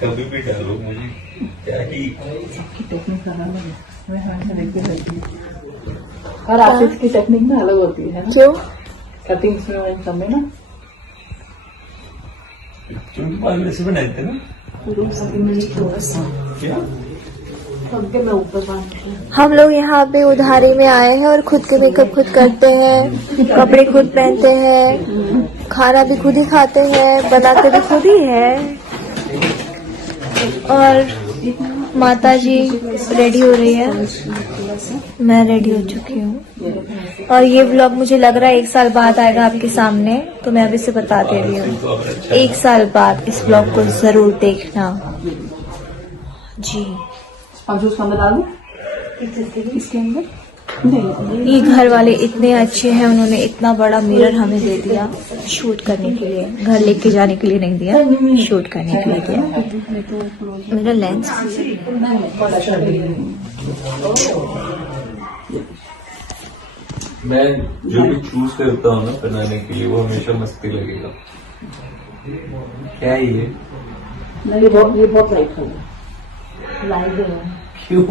कभी भी डालो मुझे क्या ही सबकी टेक्निक अलग है। मैं हमेशा देखती रहती हूँ, हर आर्टिस्ट की टेक्निक ना अलग होती है ना, क्यों? कटिंग्स में और सब में ना। तुम पागल से बनाए थे ना क्या? हम लोग यहाँ पे उधारी में आए हैं और खुद के मेकअप खुद करते हैं, कपड़े खुद पहनते हैं, खाना भी खुद ही खाते हैं, बनाते भी खुद ही है। और माता जी रेडी हो रही है, मैं रेडी हो चुकी हूँ। और ये व्लॉग मुझे लग रहा है 1 साल बाद आएगा आपके सामने, तो मैं अभी से बता दे रही हूँ 1 साल बाद इस व्लॉग को जरूर देखना जी। और उसके अंदर डाल दूं? इसके अंदर ये घर वाले इतने अच्छे हैं, उन्होंने इतना बड़ा मिरर हमें दे दिया शूट करने के लिए, घर लेके जाने के लिए नहीं दिया, शूट करने के लिए दिया। मेरा लेंस मैं जो भी चूज करता हूँ ना बनाने के लिए वो हमेशा मस्ती लगेगा। क्या है ये? ये बहुत लाइट है, लाइट है। क्यों?